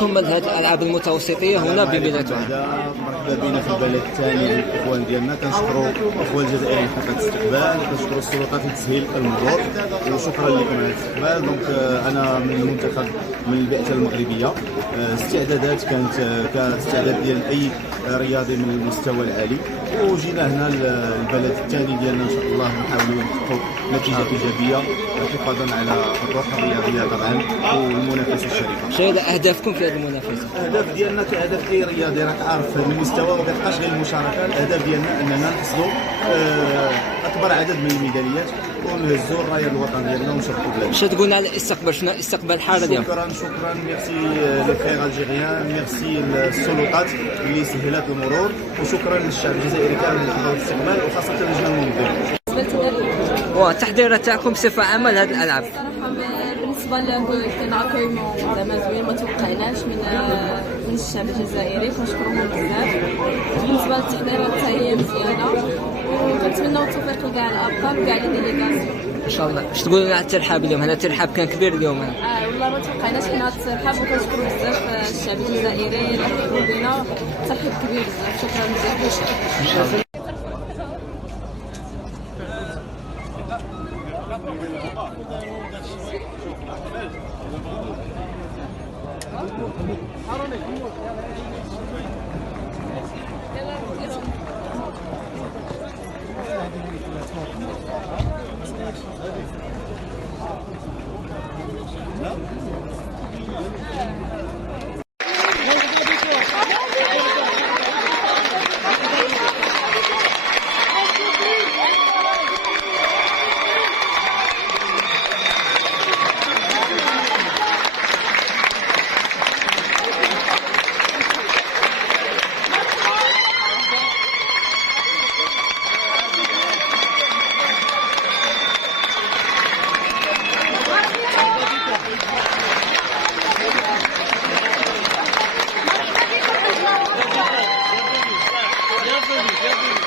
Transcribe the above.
كمل هذه الالعاب المتوسطيه هنا ببلاد مرحبا بنا في البلد الثاني الاخوان ديالنا. كنشكروا الاخوان الجزائريين حق الاستقبال، كنشكروا السلطات لتسهيل المرور، وشكرا لكم على الاستقبال. دونك انا من المنتخب من البعثه المغربيه. استعدادات كانت كاستعداد ديال اي رياضي من المستوى العالي، وجينا هنا البلد الثاني ديالنا ان شاء الله نحاولوا نحققوا نتيجه ايجابيه حفاظا على الروح الرياضيه طبعا والمنافسه الشريفه. شنو اهدافكم في هذه المنافسه؟ الاهداف ديالنا كهدف اي رياضي، راك عارف المستوى ما كتبقاش غير المشاركه. الاهداف ديالنا اننا نحصدوا اكبر عدد من الميداليات ونهزوا الرايه الوطن ديالنا ونشرفوا بلادنا. شنو تقولنا على الاستقبال؟ شنو استقبال الحاره اليوم؟ شكرا ميرسي لو فيغ الجيريان، ميرسي السلطات اللي سهلت المرور، وشكرا للشعب الجزائري كامل على الاستقبال وخاصه اللجنه المنظمه. والتحضيرات تاعكم بصفه عامه لهذه الالعاب؟ بالنسبه للاكويمون زعما زوين، ما توقعناش من الشعب الجزائري، كنشكرهم بزاف. بالنسبه للتحضيرات حتى هي مزيانه، وكنتمناو التوفيق لكاع الابطال وكاع لي ديليغاسيون ان شاء الله. اش تقولوا على الترحاب اليوم؟ هذا الترحاب كان كبير اليوم. والله ما توقعناش حنا هذا الترحاب، وكنشكروا بزاف الشعب الجزائري اللي حبوا بينا. ترحيب كبير بزاف، شكرا بزاف. ان شاء الله. Bienvenue.